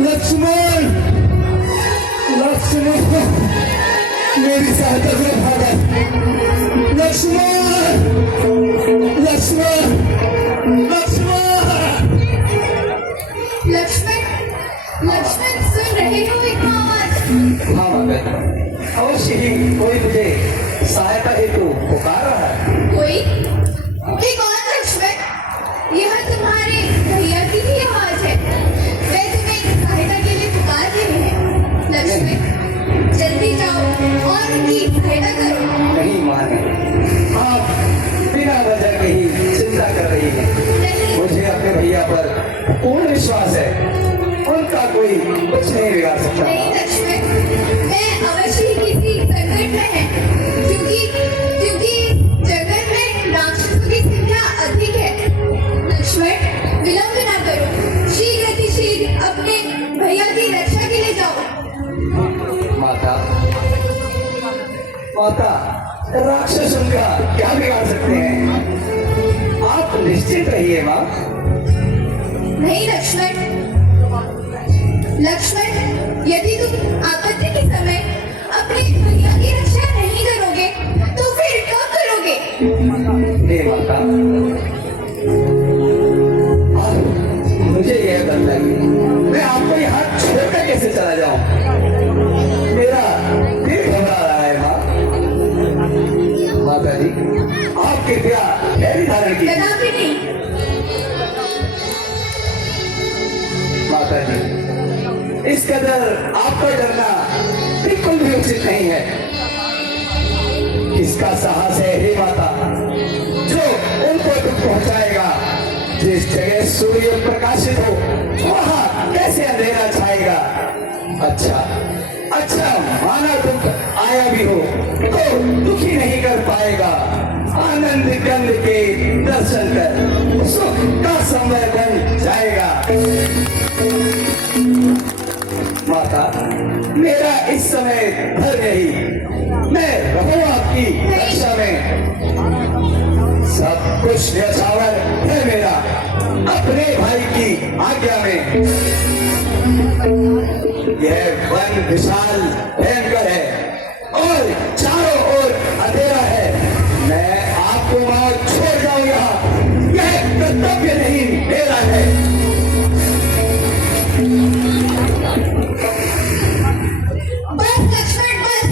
लक्ष्मण, लक्ष्मण, मेरी सहायता करो भागा। लक्ष्मण, लक्ष्मण, लक्ष्मण, लक्ष्मण, लक्ष्मण सुन रहे हो एक आवाज? हाँ मगर अवश्य ही कोई मुझे सहायता हेतु पुकार रहा है। कोई? ये कौन लक्ष्मण? यह तुम्हारे भैया की ही आवाज है। वे तुम्हें सहायता के लिए पुकार रहे हैं। लक्ष्मण, जल्दी जाओ और उनकी सहायता करो। नहीं माने, आप बिना वजह के ही चिंता कर रही हैं। नहीं, मुझे अपने भैया पर पूर्ण विश्वास है, उनका कोई कुछ नहीं बिगाड़ सकता। नहीं लक्ष्मण, मैं अवश्य ही किसी संकट में है, क्योंकि जगत में राक्षसों की संख्या अधिक है। लक्ष्मण, विलंब न करो, शीघ्र अतिशीघ्र अपने भैया की रक्षा के लिए जाओ। माता, माता, राक्षस उनका क्या बिगाड़ सकते हैं? आप निश्चित रहिए माँ। नहीं लक्ष्मण, लक्ष्मण, यदि तुम आपत्ति के समय अपने भैया की रक्षा नहीं करोगे तो फिर कब करोगे? हे माता, मुझे यह डर लगी, मैं आपको यहाँ छोड़कर कैसे चला जाऊं? मेरा दिल घबरा रहा है माँ। माता जी, आप कृपया धैर्य धारण कीजिए। कदापि नहीं। माता जी, इस कदर आपका डरना बिल्कुल भी उचित नहीं है। किसका साहस है हे माता, जो उनको दुख पहुंचाएगा? जिस जगह सूर्य प्रकाशित हो वहां कैसे अंधेरा छाएगा? अच्छा, अच्छा, माना दुख आया भी हो तो दुखी नहीं कर पाएगा। आनंद कंद के दर्शन कर सुख का समय बन जाएगा। माता, मेरा इस समय भर नहीं, मैं रहूं आपकी रक्षा में। सब कुछ न्यौछावर है मेरा अपने भाई की आज्ञा में। यह वन विशाल भयंकर है और चारों ओर अंधेरा है। मैं आपको वहां छोड़ जाऊंगा, यह कर्तव्य नहीं मेरा है। बस लक्ष्मण, बस।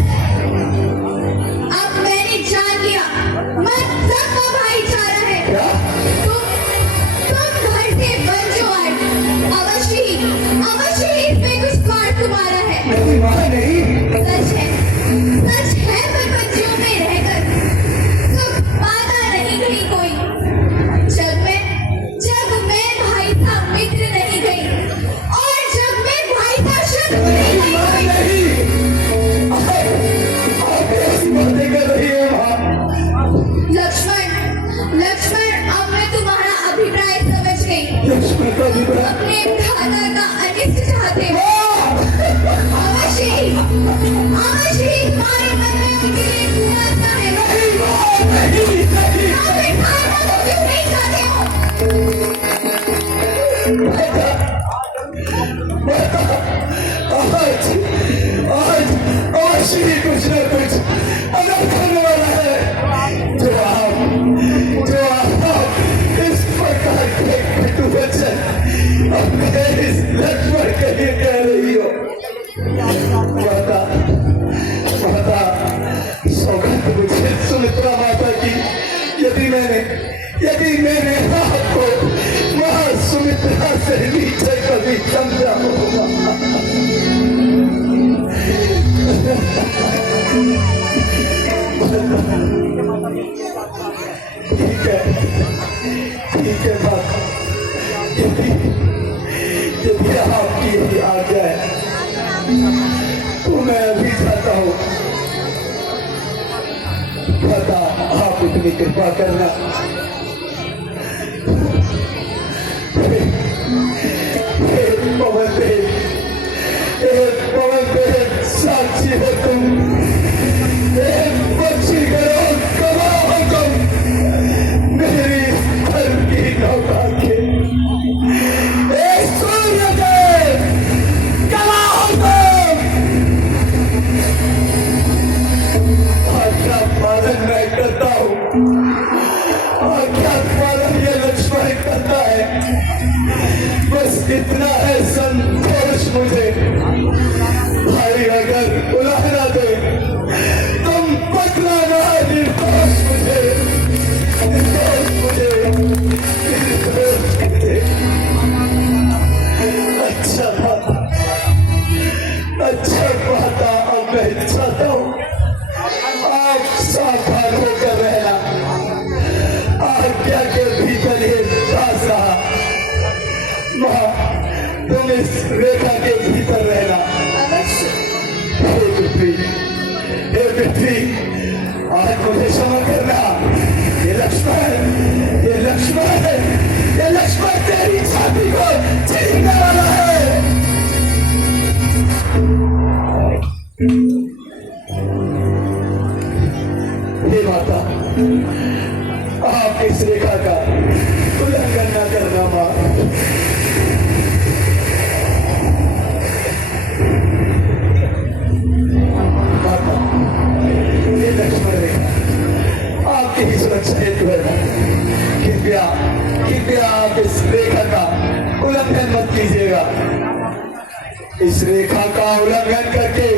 अब मैंने जान लिया, मैं सबका भाईचारा है। क्या? तुम घर से बंजो आए, अवश्य ही इसमें कुछ स्वार्थ तुम्हारा है। नहीं वहां नहीं। सच है, पर बंजियों में रहकर सुख पाता नहीं कहीं कोई। जग में भाई था मित्र नहीं गई, और जग में भाई था शत्रु नहीं गई। लक्ष्मण, अब मैं तुम्हारा अभिप्राय समझ गई। अपने भ्राता का अनिष्ट चाहते हो। अवश्य ही तुम्हारे मन में उनके लिए कुमतता है। अपने भ्राता को क्यों नहीं चाहते हो? आज कुछ न कुछ अनर्थ होने वाला है। जो आप इस प्रकार के कटु वचन अपने इस लक्ष्मण के लिए कह रही हो। माता, माता, सौगंध मुझे सुमित्रा माता की, यदि मैंने आपको वहां सुमित्रा से नीचे कभी समझा होगा। ठीक है बात, यदि आपकी यही आज्ञा है तो मैं अभी जाता हूँ। माता, आप इतनी कृपा करना। पवन देव, साक्षी हो तुम। बेटी, आज मुझे क्षमा करना। ये लक्ष्मण तेरी छाती को छीनने वाला है। हे माता, आप इस रेखा का उल्लंघन न करना मां। माता, ये लक्ष्मण रेखा आपकी ही सुरक्षा हेतु है। कृपया आप इस रेखा का उल्लंघन मत कीजिएगा। इस रेखा का उल्लंघन करके